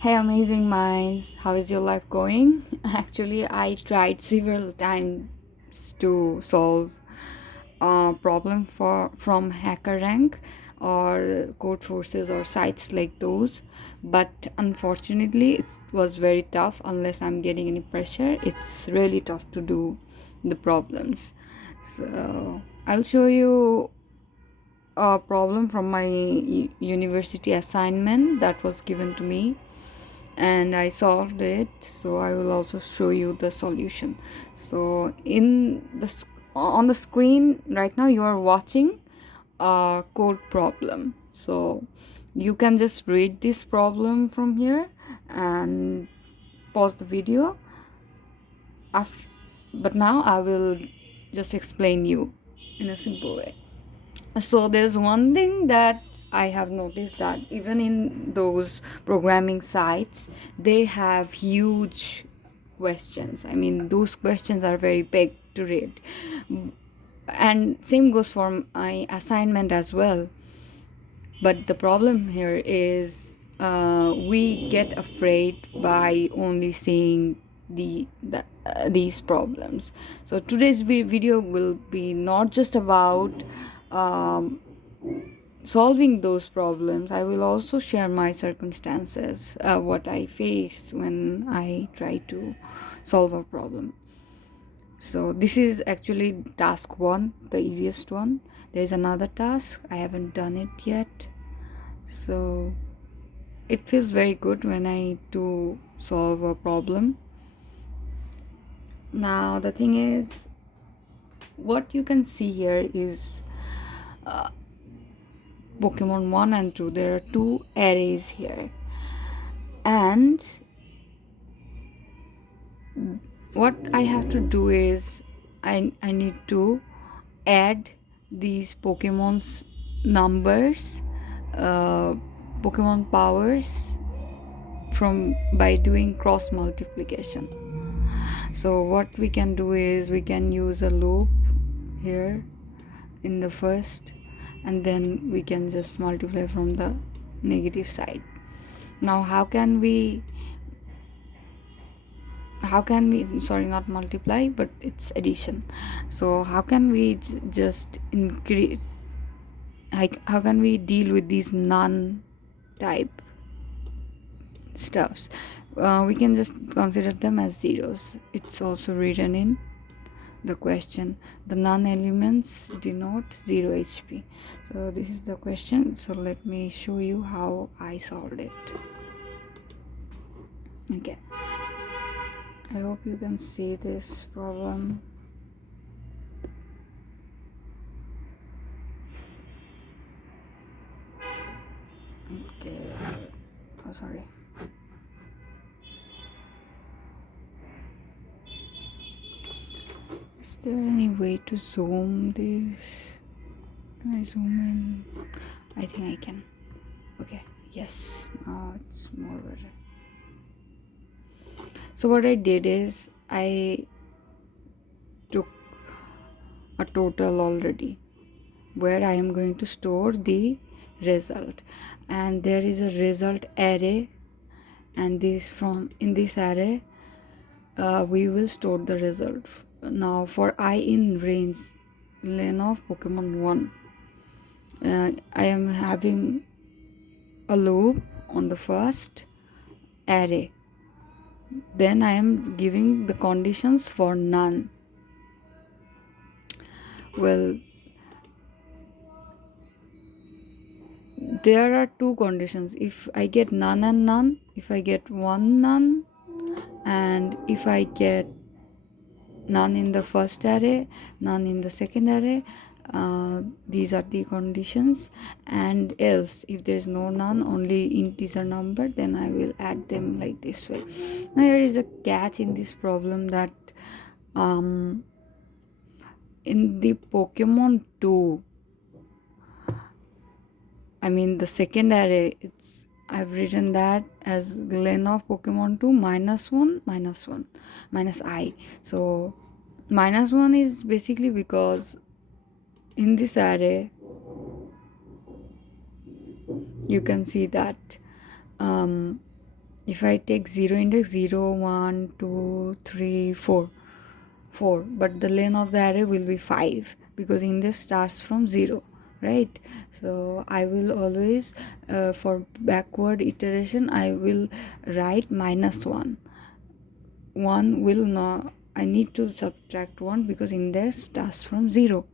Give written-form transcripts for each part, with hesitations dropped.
Hey, amazing minds, how is your life going? Actually, I tried several times to solve a problem from HackerRank or code forces or sites like those, but unfortunately, it was very tough. Unless I'm getting any pressure, it's really tough to do the problems. So, I'll show you a problem from my university assignment that was given to me, and I solved it. So I will also show you the solution. So on the screen right now you are watching a code problem. So you can just read this problem from here and pause the video after, but now I will just explain you in a simple way. So there's one thing that I have noticed, that even in those programming sites, they have huge questions. I mean, those questions are very big to read. And same goes for my assignment as well. But the problem here is we get afraid by only seeing these problems. So today's video will be not just about um, solving those problems. I will also share my circumstances, what I faced when I try to solve a problem. So this is actually task one, the easiest one. There's another task, I haven't done it yet. So it feels very good when I do solve a problem. Now the thing is, what you can see here is Pokemon 1 and 2. There are two arrays here, and what I have to do is I need to add these Pokemon's numbers, uh, Pokemon powers, from by doing cross multiplication. So what we can do is we can use a loop here in the first, and then we can just multiply from the negative side. Now how can we, sorry, not multiply, but it's addition. So how can we just increase, how can we deal with these non type stuffs? We can just consider them as zeros. It's also written in the question. The non-elements denote 0 HP. So this is the question. So let me show you how I solved it. Okay, I hope you can see this problem. Okay, oh sorry. Is there any way to zoom this? Can I zoom in? I think I can. Okay, yes, now it's more better. So what I did is I took a total already where I am going to store the result, and there is a result array, and this from in this array we will store the result. Now for I in range lane of Pokemon 1, I am having a loop on the first array, then I am giving the conditions for none. Well, there are two conditions. If I get none and none, if I get one none, and if I get none in the first array, none in the second array, these are the conditions. And else, if there is no none, only integer number, then I will add them like this way. Now here is a catch in this problem, that in the Pokemon 2, I mean the second array, I've written that as length of Pokemon 2 minus 1 minus 1 minus I. So minus 1 is basically because in this array you can see that If I take 0 index, 0 1 2 3 4, 4, but the length of the array will be 5 because index starts from 0, right? So I will always for backward iteration I will write -1. 1 will not, I need to subtract 1 because index starts from 0.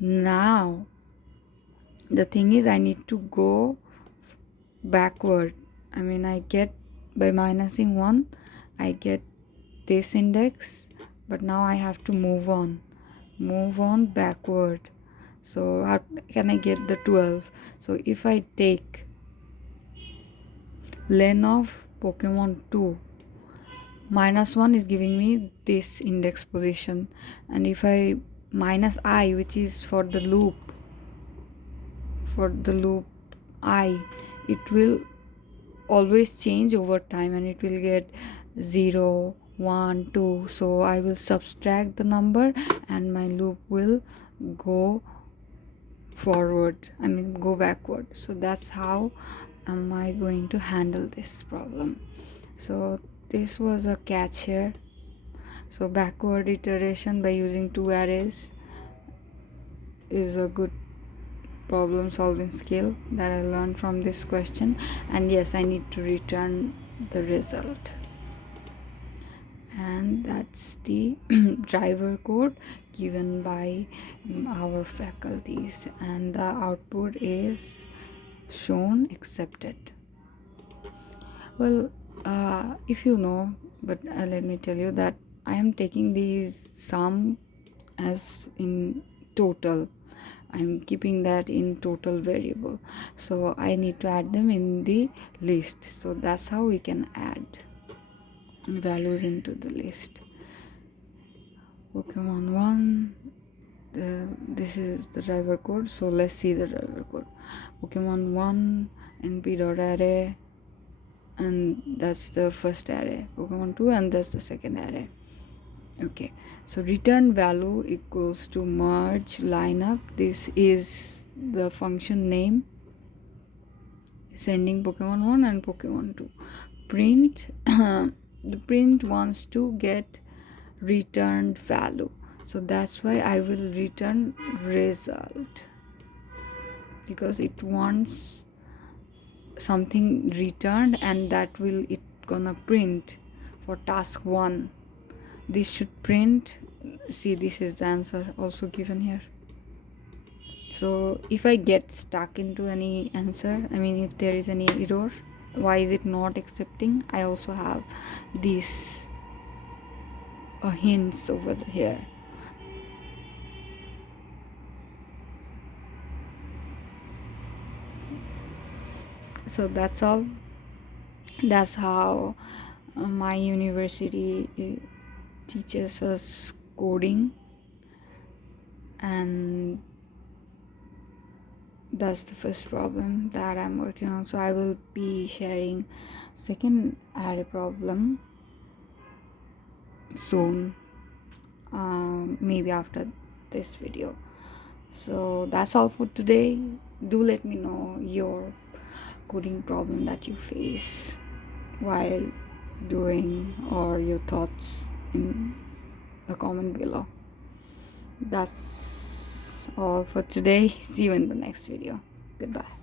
Now the thing is I need to go backward. I mean, I get by minusing 1 I get this index, but now I have to move on backward. So how can I get the 12? So if I take length of Pokemon 2, -1 is giving me this index position, and if I minus I, which is for the loop I, it will always change over time and it will get 0 1 2. So I will subtract the number and my loop will go forward, I mean go backward. So that's how am I going to handle this problem. So this was a catch here. So backward iteration by using two arrays is a good problem solving skill that I learned from this question. And yes, I need to return the result, and that's the driver code given by our faculties, and the output is shown accepted. Well, if you know, but let me tell you that I am taking these sum as in total. I'm keeping that in total variable, so I need to add them in the list. So that's how we can add values into the list. Pokemon 1, this is the driver code, so let's see the driver code. Pokemon 1 np.array, and that's the first array. Pokemon 2, and that's the second array. Okay, so return value equals to merge lineup. This is the function name sending Pokemon 1 and Pokemon 2. Print the print wants to get returned value, so that's why I will return result, because it wants something returned and that will it gonna print for task 1. This should print, see, this is the answer also given here. So if I get stuck into any answer, I mean if there is any error, why is it not accepting, I also have these hints over here. So that's all. That's how my university teaches us coding, and that's the first problem that I'm working on. So I will be sharing second array problem soon, maybe after this video. So that's all for today. Do let me know your coding problem that you face while doing, or your thoughts in the comment below. That's all for today. See you in the next video. Goodbye.